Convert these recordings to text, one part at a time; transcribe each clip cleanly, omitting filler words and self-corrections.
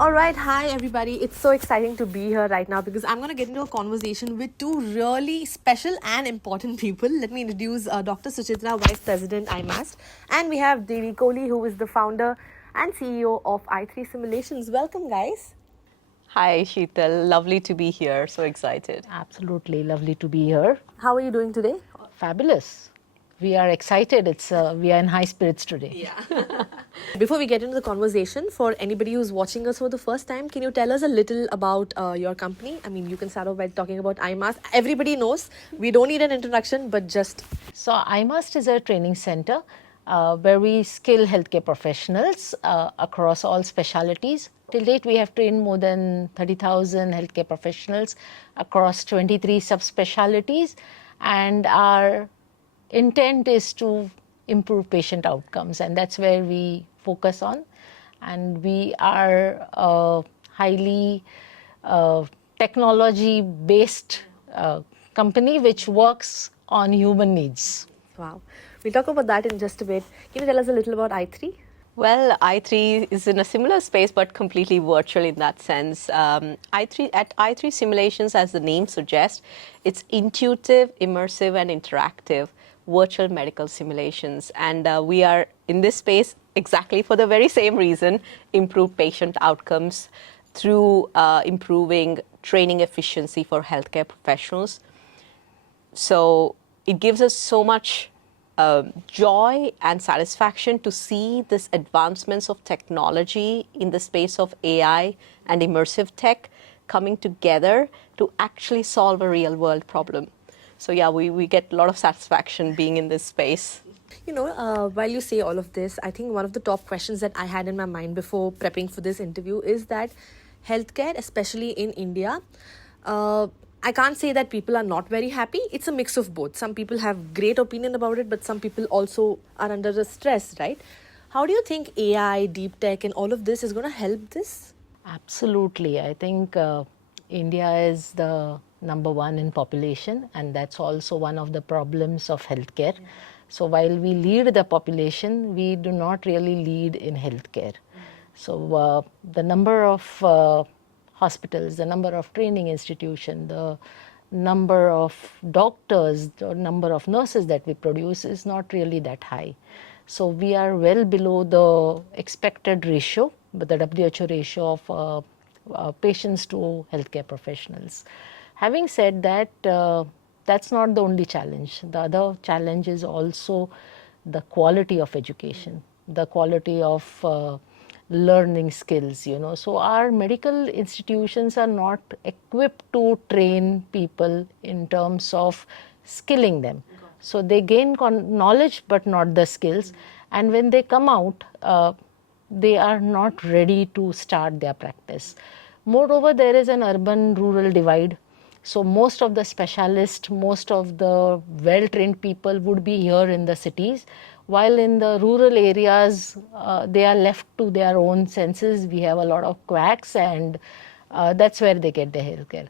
All right, hi everybody. It's so exciting to be here right now because I'm going to get into a conversation with two really special and important people. Let me introduce Dr. Suchitra, Vice President IMMAST, and we have Devi Kolli, who is the founder and CEO of i3 Simulations. Welcome, guys. Hi, Sheetal. Lovely to be here. So excited. Absolutely lovely to be here. How are you doing today? Fabulous. We are excited. We are in high spirits today. Yeah. Before we get into the conversation, for anybody who's watching us for the first time, can you tell us a little about your company? I mean, you can start off by talking about IMAST. Everybody knows. We don't need an introduction, but just... So IMMAST is a training center where we skill healthcare professionals across all specialities. Till date, we have trained more than 30,000 healthcare professionals across 23 subspecialties, and our intent is to improve patient outcomes, and that's where we focus on. And we are a highly technology-based company which works on human needs. Wow. We'll talk about that in just a bit. Can you tell us a little about i3? Well, i3 is in a similar space, but completely virtual in that sense. i3 Simulations, as the name suggests, it's intuitive, immersive, and interactive virtual medical simulations. And we are in this space exactly for the very same reason: improve patient outcomes through improving training efficiency for healthcare professionals. So it gives us so much joy and satisfaction to see this advancements of technology in the space of AI and immersive tech coming together to actually solve a real world problem. So yeah, we get a lot of satisfaction being in this space. You know, while you say all of this, I think one of the top questions that I had in my mind before prepping for this interview is that healthcare, especially in India, I can't say that people are not very happy. It's a mix of both. Some people have great opinion about it, but some people also are under the stress, right? How do you think AI, deep tech, and all of this is going to help this? Absolutely. I think India is the number one in population, and that's also one of the problems of healthcare. So while we lead the population, we do not really lead in healthcare. So the number of hospitals, the number of training institutions, the number of doctors, the number of nurses that we produce is not really that high. So we are well below the expected ratio, but the WHO ratio of patients to healthcare professionals. Having said that, that's not the only challenge. The other challenge is also the quality of education, the quality of learning skills, So our medical institutions are not equipped to train people in terms of skilling them. So they gain knowledge but not the skills. And when they come out, they are not ready to start their practice. Moreover, there is an urban-rural divide. So most of the specialists, most of the well-trained people would be here in the cities, while in the rural areas, they are left to their own senses. We have a lot of quacks, and that's where they get their healthcare.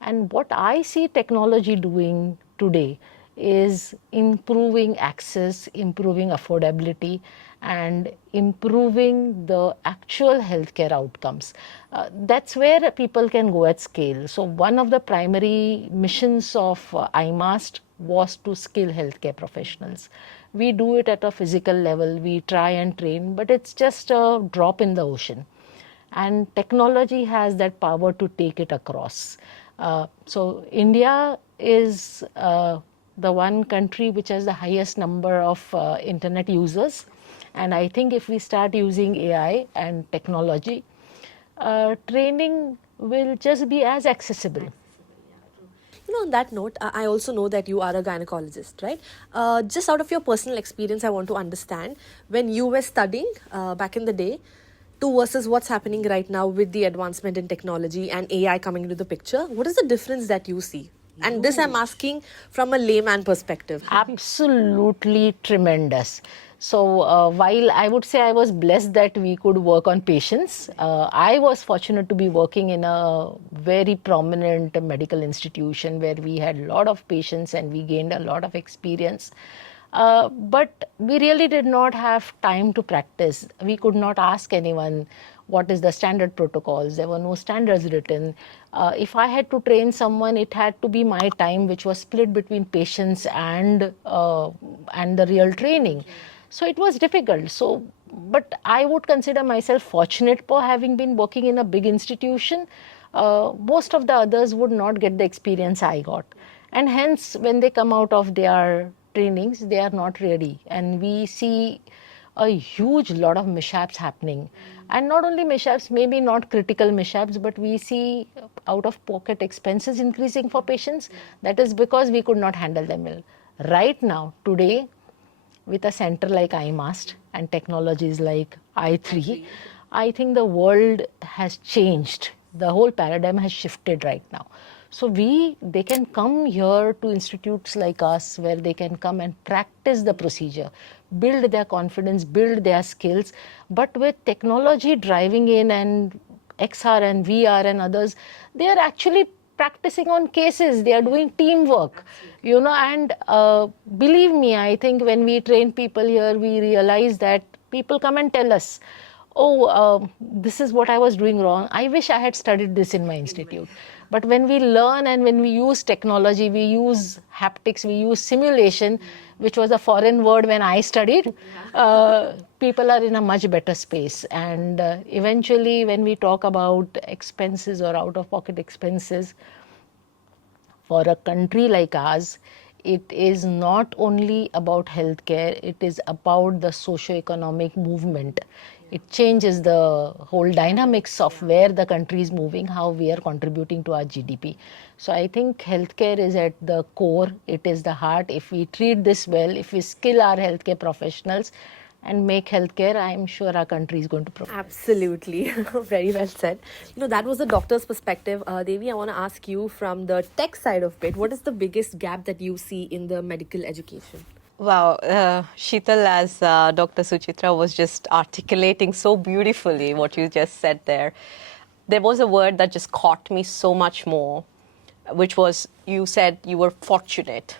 And what I see technology doing today is improving access, improving affordability, and improving the actual healthcare outcomes. That's where people can go at scale. So one of the primary missions of IMMAST was to skill healthcare professionals. We do it at a physical level, we try and train, but it's just a drop in the ocean. And technology has that power to take it across. So India is the one country which has the highest number of internet users. And I think if we start using AI and technology, training will just be as accessible. You know, on that note, I also know that you are a gynecologist, right? Just out of your personal experience, I want to understand, when you were studying back in the day, to versus what's happening right now with the advancement in technology and AI coming into the picture, what is the difference that you see? And this I'm asking from a layman perspective. Absolutely tremendous. So while I would say I was blessed that we could work on patients, I was fortunate to be working in a very prominent medical institution where we had a lot of patients and we gained a lot of experience. But we really did not have time to practice. We could not ask anyone what is the standard protocols. There were no standards written. If I had to train someone, it had to be my time, which was split between patients and the real training. So it was difficult. So, but I would consider myself fortunate for having been working in a big institution. Most of the others would not get the experience I got, and hence when they come out of their trainings, they are not ready, and we see a huge lot of mishaps happening. And not only mishaps, maybe not critical mishaps, but we see out of pocket expenses increasing for patients. That is because we could not handle them well. Right now, today, with a center like IMMAST and technologies like i3, I think the world has changed. The whole paradigm has shifted right now. So they can come here to institutes like us where they can come and practice the procedure, build their confidence, build their skills. But with technology driving in and XR and VR and others, they are actually practicing on cases. They are doing teamwork, and believe me, I think when we train people here, we realize that people come and tell us, oh, this is what I was doing wrong. I wish I had studied this in my institute. But when we learn and when we use technology, we use haptics, we use simulation, which was a foreign word when I studied, people are in a much better space. And eventually, when we talk about expenses or out-of-pocket expenses, for a country like ours, it is not only about healthcare, it is about the socio-economic movement. It changes the whole dynamics of where the country is moving, how we are contributing to our GDP. So I think healthcare is at the core, it is the heart. If we treat this well, if we skill our healthcare professionals and make healthcare, I'm sure our country is going to progress. Absolutely. Very well said. That was the doctor's perspective. Devi, I want to ask you from the tech side of it, what is the biggest gap that you see in the medical education? Wow, Sheetal, as Dr. Suchitra was just articulating so beautifully what you just said there, there was a word that just caught me so much more, which was, you said you were fortunate.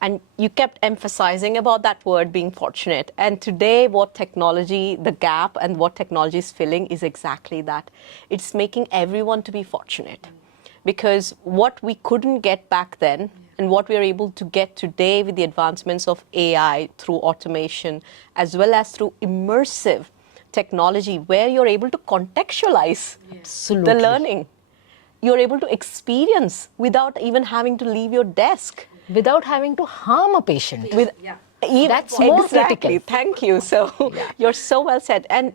And you kept emphasizing about that word being fortunate. And today, what technology, the gap and what technology is filling is exactly that. It's making everyone to be fortunate. Because what we couldn't get back then, and what we are able to get today with the advancements of AI through automation, as well as through immersive technology, where you're able to contextualize the learning. You're able to experience without even having to leave your desk. Without having to harm a patient. That's more exactly. critical. Thank you. So you're so well said. And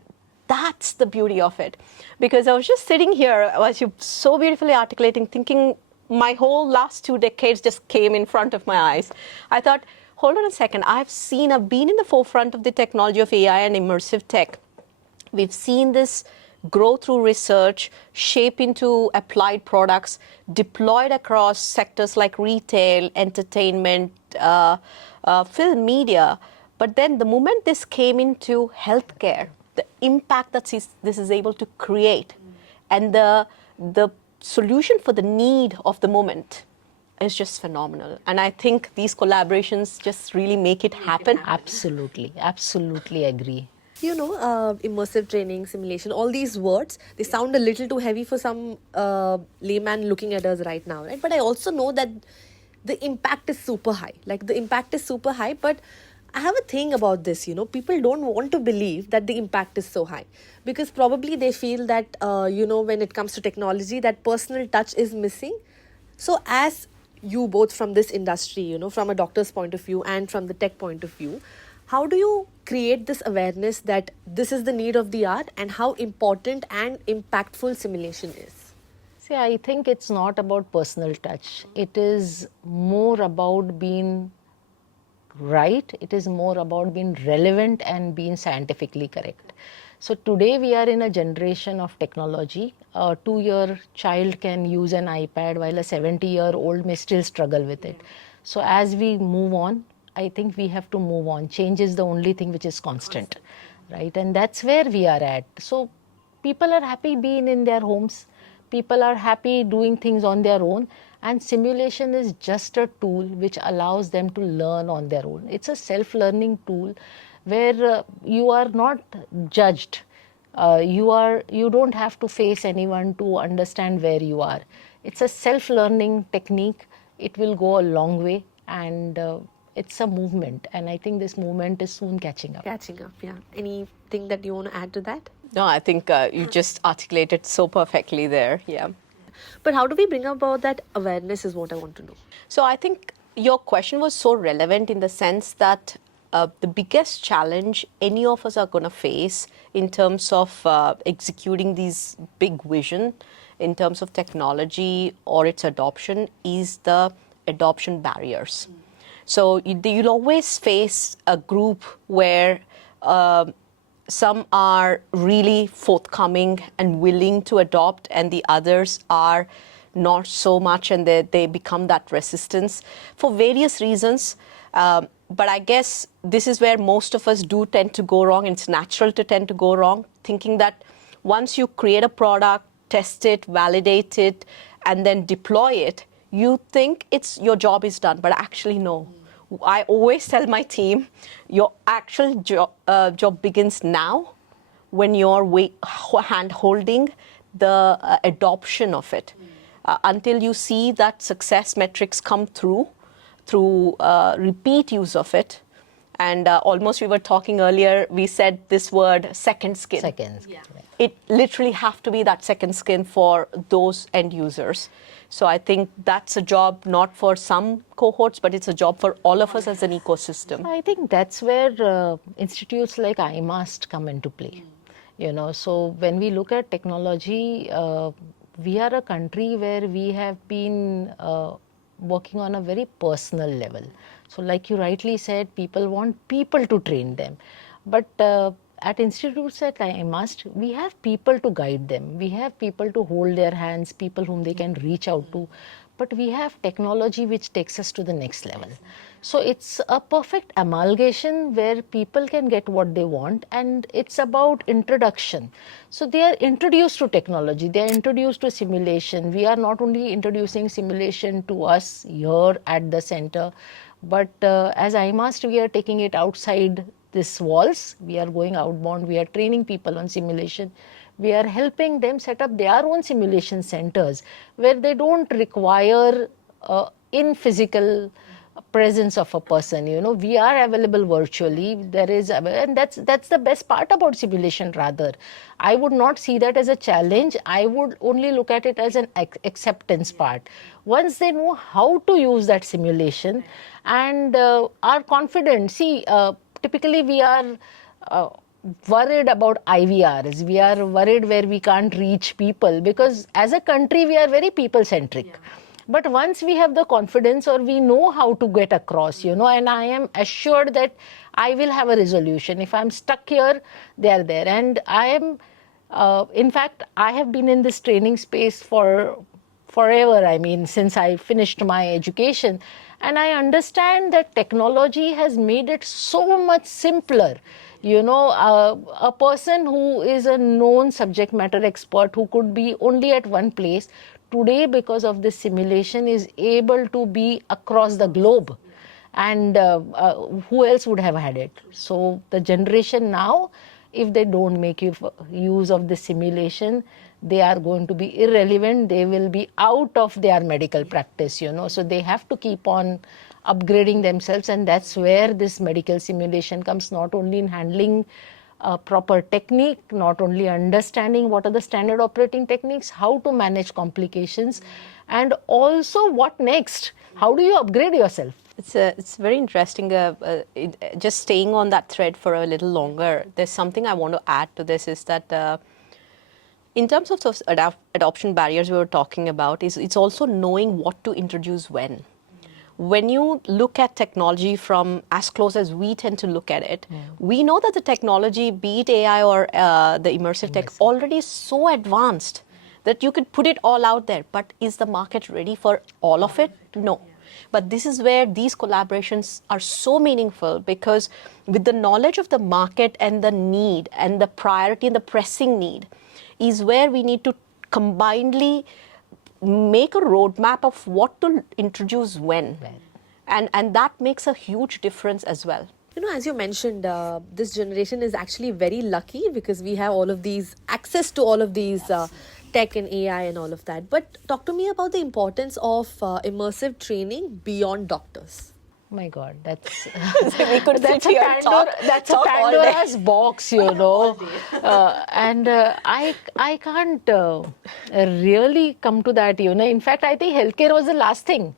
that's the beauty of it. Because I was just sitting here, as you so beautifully articulating, thinking my whole last 2 decades just came in front of my eyes. I thought, hold on a second. I've been in the forefront of the technology of AI and immersive tech. We've seen this grow through research, shape into applied products, deployed across sectors like retail, entertainment, film, media. But then the moment this came into healthcare, the impact that this is able to create and the solution for the need of the moment is just phenomenal. And I think these collaborations just really make it happen. Absolutely, absolutely agree. Immersive training, simulation, all these words, they sound a little too heavy for some layman looking at us right now, right? But I also know that the impact is super high. But I have a thing about this, people don't want to believe that the impact is so high because probably they feel that, when it comes to technology, that personal touch is missing. So as you both from this industry, from a doctor's point of view and from the tech point of view, how do you create this awareness that this is the need of the hour and how important and impactful simulation is? See, I think it's not about personal touch. It is more about being right. It is more about being relevant and being scientifically correct. So today we are in a generation of technology. A 2-year child can use an iPad while a 70-year-old may still struggle with it. So as we move on, I think we have to move on. Change is the only thing which is constant, right? And that's where we are at. So people are happy being in their homes. People are happy doing things on their own. And simulation is just a tool which allows them to learn on their own. It's a self-learning tool where you are not judged. You don't have to face anyone to understand where you are. It's a self-learning technique. It will go a long way, and it's a movement. And I think this movement is soon catching up. Catching up, yeah. Anything that you want to add to that? No, I think you just articulated so perfectly there. Yeah. But how do we bring about that awareness is what I want to know. So I think your question was so relevant in the sense that the biggest challenge any of us are going to face in terms of executing these big vision in terms of technology or its adoption is the adoption barriers. So you'll always face a group where some are really forthcoming and willing to adopt, and the others are not so much, and they become that resistance for various reasons. But I guess this is where most of us do tend to go wrong. It's natural to tend to go wrong, thinking that once you create a product, test it, validate it, and then deploy it, you think your job is done. But actually, no. I always tell my team, your actual job begins now when you're hand-holding the adoption of it. Until you see that success metrics come through repeat use of it. And almost we were talking earlier, we said this word second skin. Second skin. Yeah. It literally have to be that second skin for those end users. So I think that's a job not for some cohorts, but it's a job for all of us as an ecosystem. I think that's where institutes like IMMAST come into play. So when we look at technology, we are a country where we have been working on a very personal level. So like you rightly said, people want people to train them. But at institutes like IMMAST, we have people to guide them. We have people to hold their hands, people whom they can reach out to. But we have technology which takes us to the next level. So it's a perfect amalgamation where people can get what they want, and it's about introduction. So they are introduced to technology, they are introduced to simulation. We are not only introducing simulation to us here at the center, but as IMMAST, we are taking it outside these walls. We are going outbound, we are training people on simulation. We are helping them set up their own simulation centers where they don't require in physical presence of a person. We are available virtually. There is, and that's the best part about simulation. Rather, I would not see that as a challenge. I would only look at it as an acceptance part. Once they know how to use that simulation and are confident. See, typically we are worried about IVRs. We are worried where we can't reach people, because as a country we are very people centric. But once we have the confidence, or we know how to get across, and I am assured that I will have a resolution. If I'm stuck here, they are there. And I am, in fact, I have been in this training space for forever. I mean, since I finished my education. And I understand that technology has made it so much simpler. A person who is a known subject matter expert who could be only at one place, today because of this simulation is able to be across the globe. And who else would have had it? So the generation now, if they don't make use of the simulation, they are going to be irrelevant. They will be out of their medical practice, So they have to keep on upgrading themselves, and that's where this medical simulation comes, not only in handling proper technique, not only understanding what are the standard operating techniques, how to manage complications, and also what next? How do you upgrade yourself? It's very interesting. Just staying on that thread for a little longer, there's something I want to add to this, is that in terms of those adoption barriers we were talking about, it's also knowing what to introduce when. When you look at technology from as close as we tend to look at it, we know that the technology, be it AI or the immersive tech, already is so advanced that you could put it all out there. But is the market ready for all of it? No. But this is where these collaborations are so meaningful, because with the knowledge of the market and the need and the priority and the pressing need is where we need to combinedly make a roadmap of what to introduce when. And that makes a huge difference as well. You know, as you mentioned, this generation is actually very lucky because we have all of these access to all of these tech and AI and all of that. But talk to me about the importance of immersive training beyond doctors. My God, that's We could that's sit a here and talk all day. Pandora's box, you know. I can't really come to that, you know. In fact, I think healthcare was the last thing.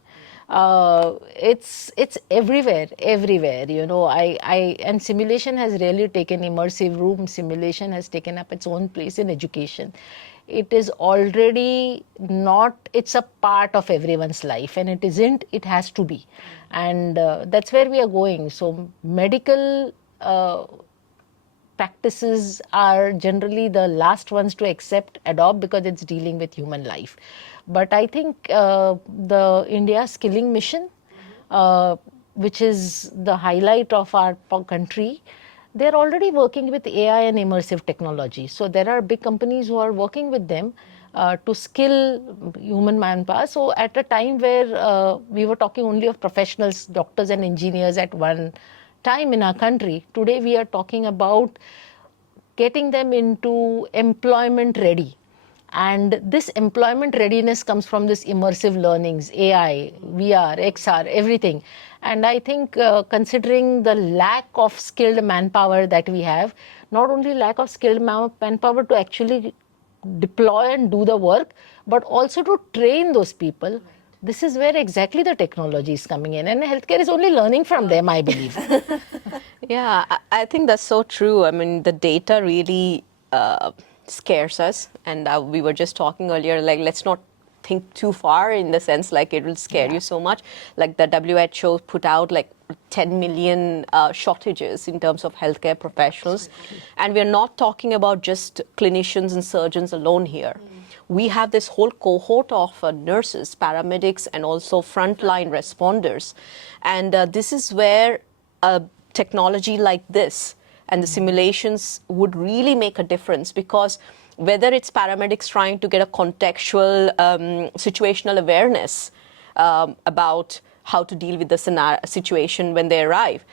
It's everywhere, you know. And simulation has really taken, immersive room simulation has taken up its own place in education. It is already not, it's a part of everyone's life, and it isn't, it has to be. And that's where we are going. So medical practices are generally the last ones to adopt because it's dealing with human life. But I think the India skilling mission, which is the highlight of our country, they're already working with AI and immersive technology. So there are big companies who are working with them to skill human manpower. So at a time where we were talking only of professionals, doctors and engineers at one time in our country, today we are talking about getting them into employment ready. And this employment readiness comes from this immersive learnings, AI, VR, XR, everything. And I think considering the lack of skilled manpower that we have, not only lack of skilled manpower to actually deploy and do the work, but also to train those people, this is where exactly the technology is coming in. And healthcare is only learning from them, I believe. Yeah, I think that's so true. I mean, the data really scares us. And we were just talking earlier, like, let's not think too far in the sense like it will scare you so much. Like the WHO put out like 10 million shortages in terms of healthcare professionals. And we're not talking about just clinicians and surgeons alone here. We have this whole cohort of nurses, paramedics, and also frontline responders. And this is where technology like this and the simulations would really make a difference, because whether it's paramedics trying to get a contextual situational awareness about how to deal with the situation when they arrive,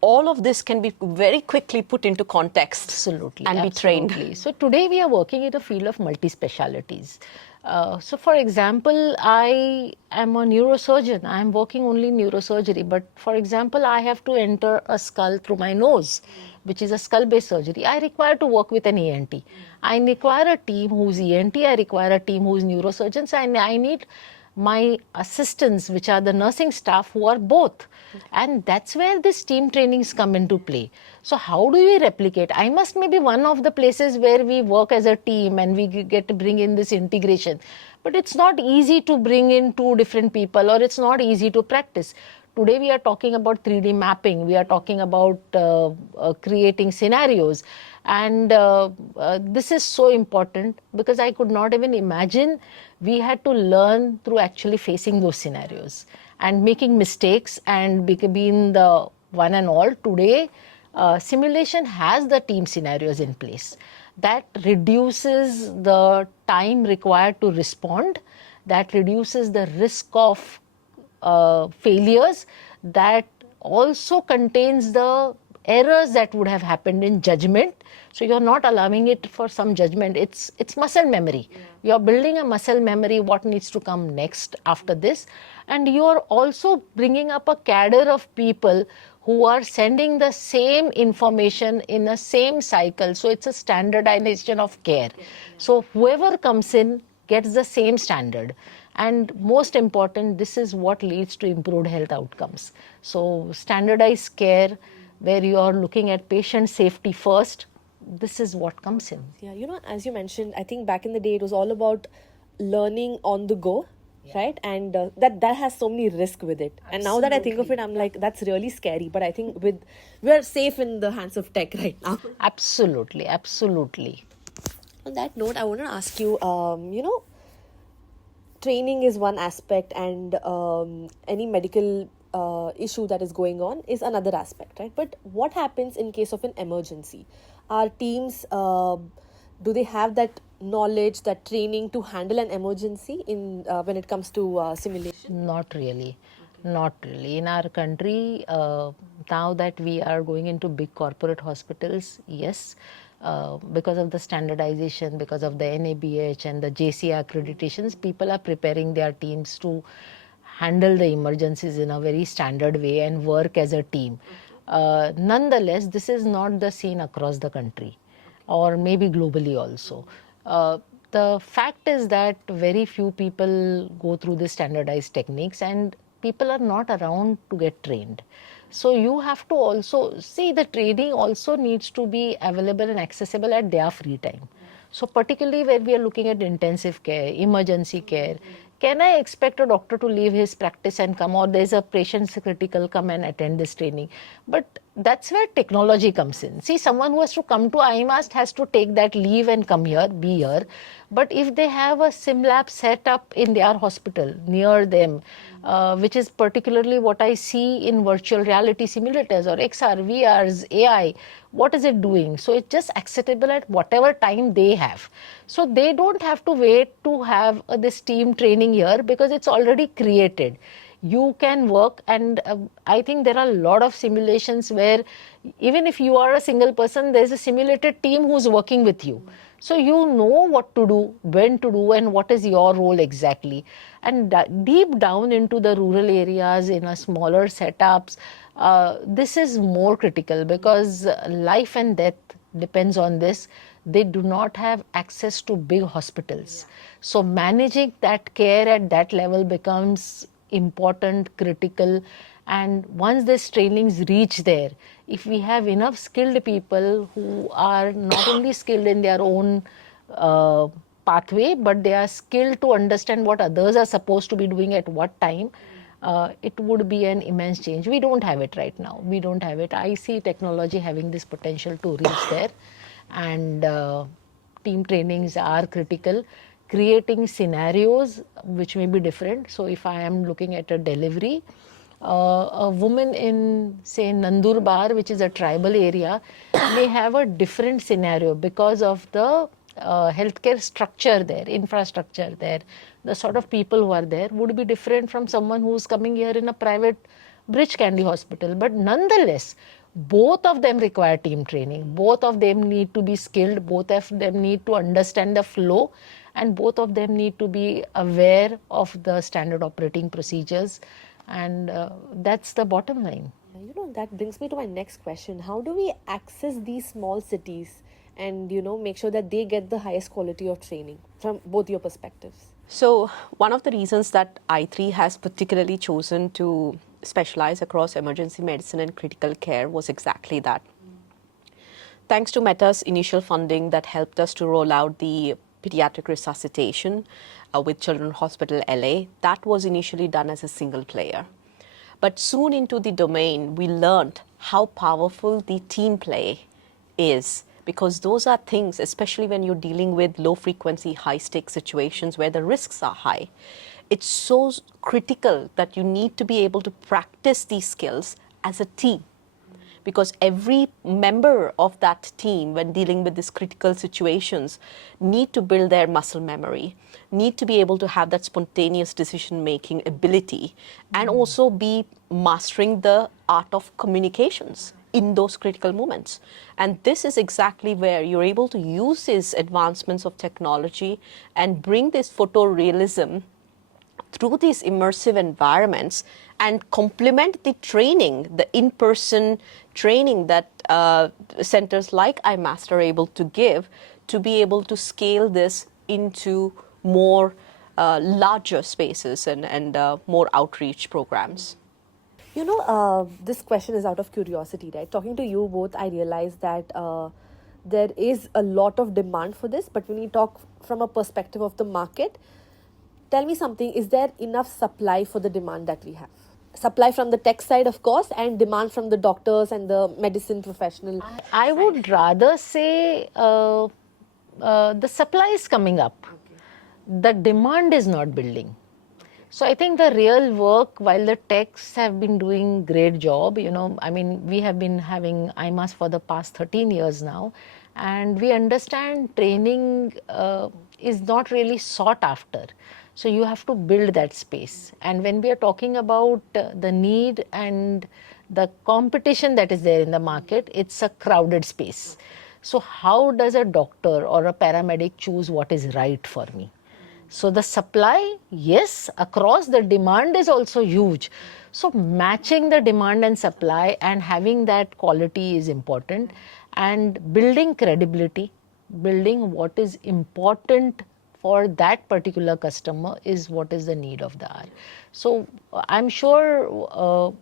all of this can be very quickly put into context. Absolutely, and be trained. So today we are working in the field of multi-specialities. So for example, I am a neurosurgeon. I am working only in neurosurgery. But for example, I have to enter a skull through my nose, which is a skull-based surgery. I require to work with an ENT. I require a team who's ENT. I require a team who's neurosurgeons. And I need my assistants, which are the nursing staff, who are both. And that's where this team trainings come into play. So how do we replicate? IMMAST may be one of the places where we work as a team and we get to bring in this integration. But it's not easy to bring in two different people, or it's not easy to practice. Today we are talking about 3D mapping. We are talking about creating scenarios. And this is so important because I could not even imagine we had to learn through actually facing those scenarios and making mistakes and being the one and all. Today, simulation has the team scenarios in place. That reduces the time required to respond. That reduces the risk of failures. That also contains the errors that would have happened in judgment. So you're not allowing it for some judgment. It's muscle memory. You're building a muscle memory, what needs to come next after this. And you're also bringing up a cadre of people who are sending the same information in the same cycle. So it's a standardization of care. So whoever comes in gets the same standard. And most important, this is what leads to improved health outcomes. So standardized care, where you are looking at patient safety first, this is what comes in. Yeah, you know, as you mentioned, I think back in the day it was all about learning on the go, right? And that has so many risks with it. Absolutely. And now that I think of it, I'm like, that's really scary. But I think we're safe in the hands of tech right now. Absolutely, absolutely. On that note, I want to ask you, you know, training is one aspect, and any medical issue that is going on is another aspect, right? But what happens in case of an emergency? Our teams, do they have that knowledge, that training to handle an emergency in when it comes to simulation? Not really. Not really. In our country, now that we are going into big corporate hospitals, yes, because of the standardization, because of the NABH and the JCI accreditations, people are preparing their teams to handle the emergencies in a very standard way and work as a team. Nonetheless, this is not the scene across the country or maybe globally also. The fact is that very few people go through the standardized techniques and people are not around to get trained. So you have to also see the training also needs to be available and accessible at their free time. So particularly when we are looking at intensive care, emergency care, can I expect a doctor to leave his practice and come, or there's a patient's critical, come and attend this training? But that's where technology comes in. See, someone who has to come to IMMAST has to take that leave and come here, be here. But if they have a sim lab set up in their hospital near them, which is particularly what I see in virtual reality simulators or XR, VRs, AI, what is it doing? So it's just accessible at whatever time they have. So they don't have to wait to have this team training here because it's already created. You can work, and I think there are a lot of simulations where even if you are a single person, there's a simulated team who's working with you. So you know what to do, when to do, and what is your role exactly. And deep down into the rural areas, in a smaller setups, this is more critical because life and death depends on this. They do not have access to big hospitals. So managing that care at that level becomes important, critical. And once this trainings reach there, if we have enough skilled people who are not only skilled in their own pathway, but they are skilled to understand what others are supposed to be doing at what time, it would be an immense change. We don't have it right now. We don't have it. I see technology having this potential to reach there, and team trainings are critical. Creating scenarios which may be different. So if I am looking at a delivery, a woman in, say, Nandurbar, which is a tribal area, may have a different scenario because of the healthcare structure there, infrastructure there. The sort of people who are there would be different from someone who's coming here in a private Bridge Candy hospital. But nonetheless, both of them require team training. Both of them need to be skilled. Both of them need to understand the flow. And both of them need to be aware of the standard operating procedures. And that's the bottom line. You know, that brings me to my next question. How do we access these small cities and, you know, make sure that they get the highest quality of training from both your perspectives? So one of the reasons that i3 has particularly chosen to specialize across emergency medicine and critical care was exactly that. Thanks to Meta's initial funding that helped us to roll out the pediatric resuscitation with Children's Hospital LA, that was initially done as a single player. But soon into the domain, we learned how powerful the team play is, because those are things, especially when you're dealing with low frequency, high stake situations where the risks are high. It's so critical that you need to be able to practice these skills as a team, because every member of that team, when dealing with these critical situations, need to build their muscle memory, need to be able to have that spontaneous decision-making ability, and also be mastering the art of communications in those critical moments. And this is exactly where you're able to use these advancements of technology and bring this photorealism through these immersive environments and complement the training, the in-person training that centers like IMMAST are able to give, to be able to scale this into more larger spaces and more outreach programs. You know, this question is out of curiosity, right? Talking to you both, I realized that there is a lot of demand for this, but when you talk from a perspective of the market, tell me something, is there enough supply for the demand that we have? Supply from the tech side, of course, and demand from the doctors and the medicine professional. I would rather say the supply is coming up. The demand is not building. So I think the real work, while the techs have been doing great job, I mean, we have been having IMMAST for the past 13 years now, and we understand training is not really sought after. So you have to build that space. And when we are talking about the need and the competition that is there in the market, it's a crowded space. So how does a doctor or a paramedic choose what is right for me? So the supply, yes, across the demand is also huge. So matching the demand and supply and having that quality is important, and building credibility, building what is important for that particular customer is what is the need of the hour. So I'm sure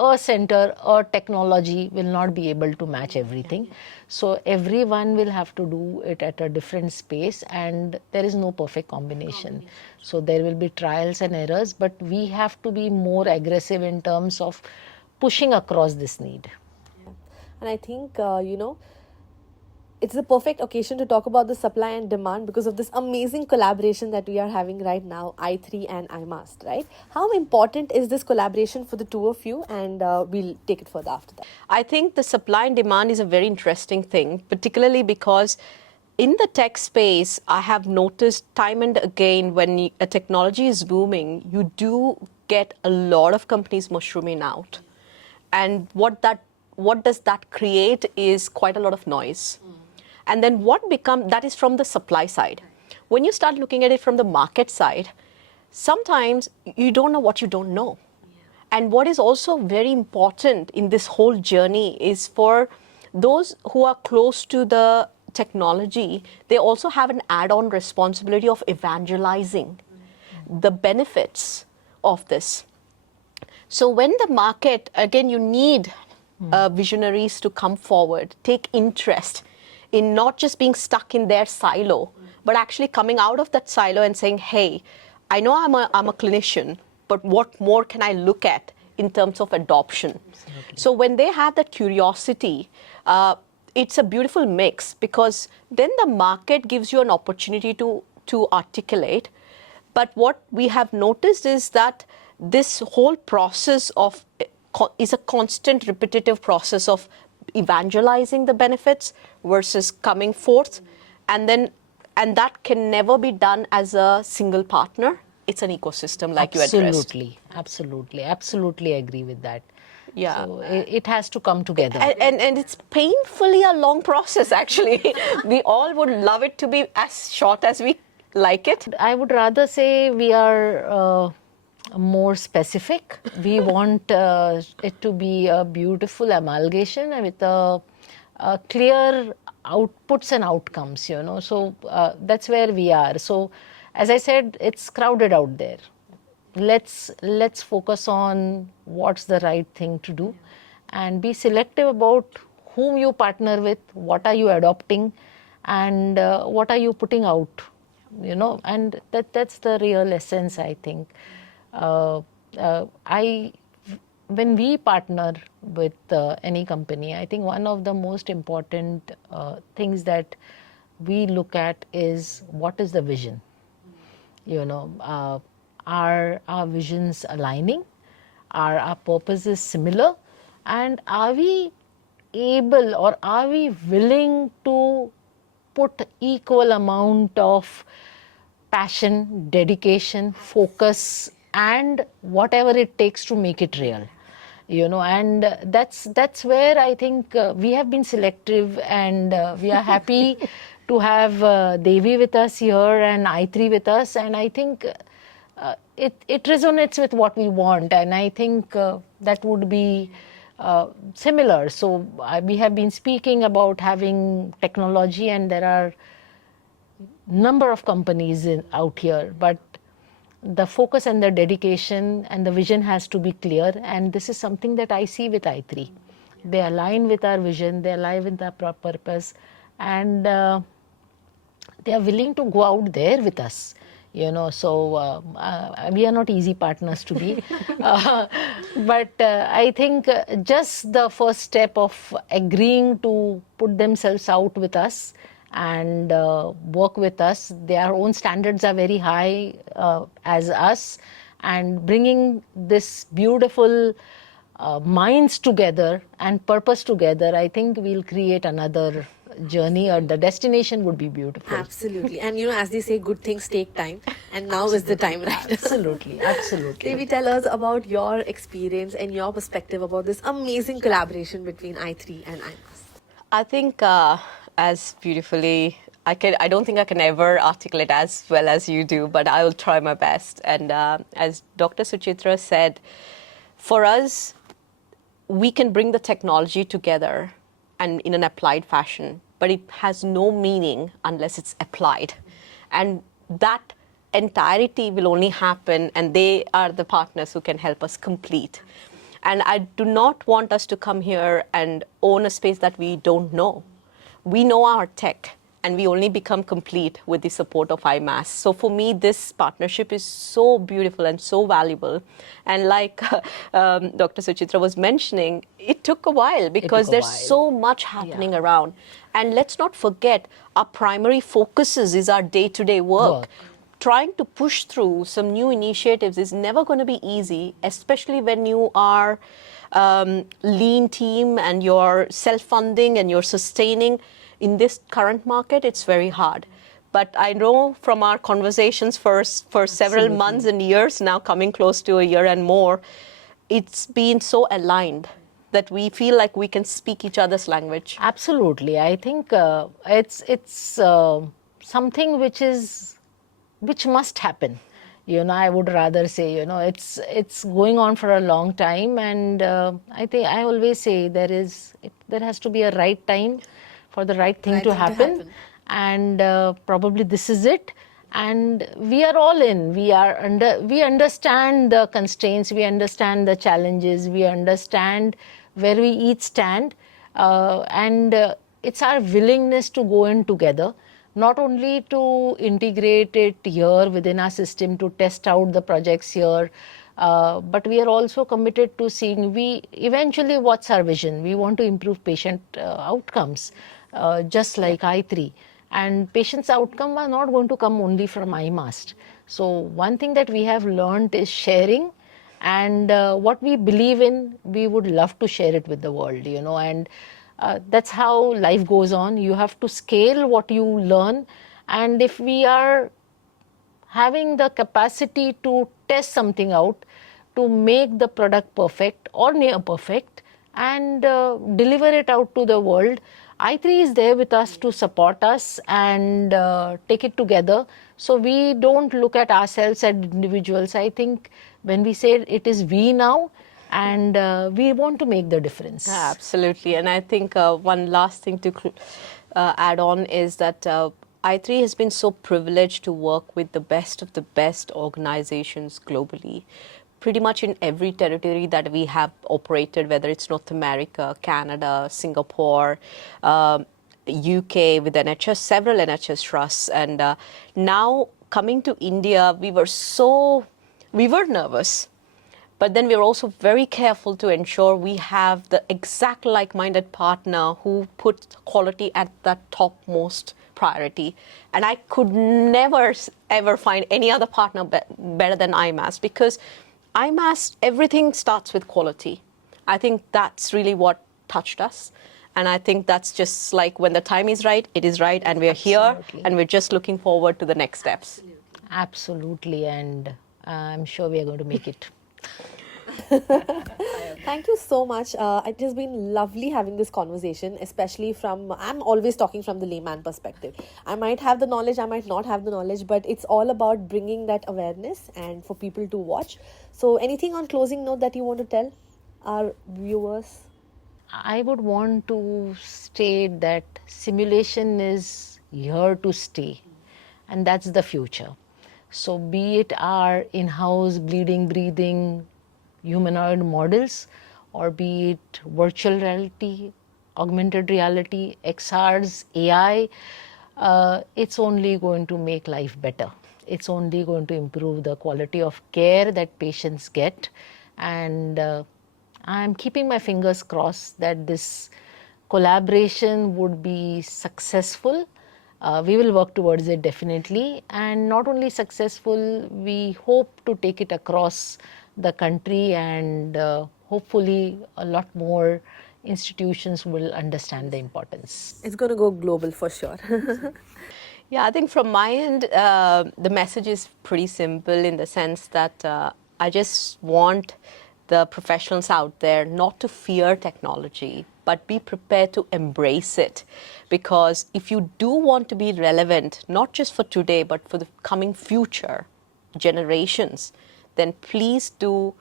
a center or technology will not be able to match everything. So everyone will have to do it at a different space, and there is no perfect combination. So there will be trials and errors, but we have to be more aggressive in terms of pushing across this need. And I think, it's the perfect occasion to talk about the supply and demand because of this amazing collaboration that we are having right now, i3 and IMMAST, right? How important is this collaboration for the two of you? And we'll take it further after that. I think the supply and demand is a very interesting thing, particularly because in the tech space, I have noticed time and again when a technology is booming, you do get a lot of companies mushrooming out. And what does that create is quite a lot of noise. And then that is from the supply side. When you start looking at it from the market side, sometimes you don't know what you don't know. And what is also very important in this whole journey is for those who are close to the technology, they also have an add-on responsibility of evangelizing the benefits of this. So when the market, again, you need visionaries to come forward, take interest in not just being stuck in their silo, but actually coming out of that silo and saying, hey, I know I'm a clinician, but what more can I look at in terms of adoption? Absolutely. So when they have that curiosity, it's a beautiful mix, because then the market gives you an opportunity to articulate. But what we have noticed is that this whole process is a constant repetitive process of evangelizing the benefits versus coming forth, and that can never be done as a single partner. It's an ecosystem, like you addressed. Absolutely agree with that. Yeah. So it has to come together. And it's painfully a long process, actually. We all would love it to be as short as we like it. I would rather say we are more specific. We want it to be a beautiful amalgamation with a clear outputs and outcomes, So that's where we are. So as I said, it's crowded out there. Let's focus on what's the right thing to do, and be selective about whom you partner with, what are you adopting, and what are you putting out, and that's the real essence, I think. When we partner with any company, I think one of the most important things that we look at is what is the vision. Are our visions aligning? Are our purposes similar? And are we able, or are we willing to put equal amount of passion, dedication, focus, and whatever it takes to make it real? And that's where I think we have been selective, and we are happy to have Devi with us here and i3 with us, and I think it resonates with what we want, and I think that would be similar. So we have been speaking about having technology, and there are number of companies out here, but the focus and the dedication and the vision has to be clear, and this is something that I see with i3. They align with our vision, they align with our purpose, and they are willing to go out there with us. So we are not easy partners to be. But I think just the first step of agreeing to put themselves out with us and work with us, their own standards are very high as us, and bringing this beautiful minds together and purpose together, I think we'll create another journey, or the destination would be beautiful. Absolutely. And as they say, good things take time. And now is the time, right? Absolutely, absolutely. Devi, tell us about your experience and your perspective about this amazing collaboration between i3 and IMMAST. I think as beautifully, I don't think I can ever articulate as well as you do, but I will try my best. And as Dr. Suchitra said, for us, we can bring the technology together and in an applied fashion, but it has no meaning unless it's applied. And that entirety will only happen, and they are the partners who can help us complete. And I do not want us to come here and own a space that we don't know. We know our tech, and we only become complete with the support of IMMAST. So for me, this partnership is so beautiful and so valuable. And like Dr. Suchitra was mentioning, it took a while because there's so much happening around. And let's not forget, our primary focuses is our day-to-day work. Trying to push through some new initiatives is never going to be easy, especially when you are lean team and you're self-funding and you're sustaining. In this current market, it's very hard. But I know from our conversations for several months and years now, coming close to a year and more, it's been so aligned that we feel like we can speak each other's language. Absolutely. I think it's something which must happen. I would rather say, it's going on for a long time, and I think I always say there has to be a right time for the right thing to happen, and probably this is it. And we are all in. We understand the constraints, we understand the challenges, we understand where we each stand, and it's our willingness to go in together. Not only to integrate it here within our system, to test out the projects here, but we are also committed to seeing eventually what's our vision. We want to improve patient outcomes, just like i3. And patients' outcome are not going to come only from IMMAST. So one thing that we have learned is sharing, and what we believe in, we would love to share it with the world, and that's how life goes on. You have to scale what you learn, and if we are having the capacity to test something out, to make the product perfect or near perfect, and deliver it out to the world, i3 is there with us to support us and take it together. So we don't look at ourselves as individuals. I think when we say it is we now, and we want to make the difference. Absolutely. And I think one last thing to add on is that i3 has been so privileged to work with the best of the best organizations globally. Pretty much in every territory that we have operated, whether it's North America, Canada, Singapore, UK with NHS, several NHS trusts. And now coming to India, we were nervous. But then we're also very careful to ensure we have the exact like-minded partner who put quality at that topmost priority. And I could never, ever find any other partner better than IMMAST, because IMMAST, everything starts with quality. I think that's really what touched us. And I think that's just like when the time is right, it is right, and we're here, and we're just looking forward to the next steps. Absolutely, and I'm sure we are going to make it. Thank you so much. It has been lovely having this conversation, especially I'm always talking from the layman perspective. I might have the knowledge, I might not have the knowledge, but it's all about bringing that awareness and for people to watch. So anything on closing note that you want to tell our viewers? I would want to state that simulation is here to stay, and that's the future. So be it our in-house bleeding, breathing humanoid models, or be it virtual reality, augmented reality, XRs, AI, it's only going to make life better. It's only going to improve the quality of care that patients get. And I'm keeping my fingers crossed that this collaboration would be successful, We will work towards it definitely, and not only successful, we hope to take it across the country, and hopefully a lot more institutions will understand the importance. It's going to go global for sure. Yeah, I think from my end, the message is pretty simple in the sense that I just want the professionals out there not to fear technology, but be prepared to embrace it. Because if you do want to be relevant, not just for today, but for the coming future generations, then please do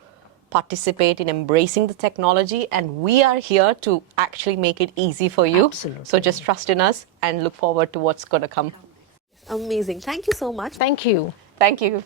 participate in embracing the technology, and we are here to actually make it easy for you. Absolutely. So just trust in us and look forward to what's going to come. Amazing. Thank you so much. Thank you. Thank you.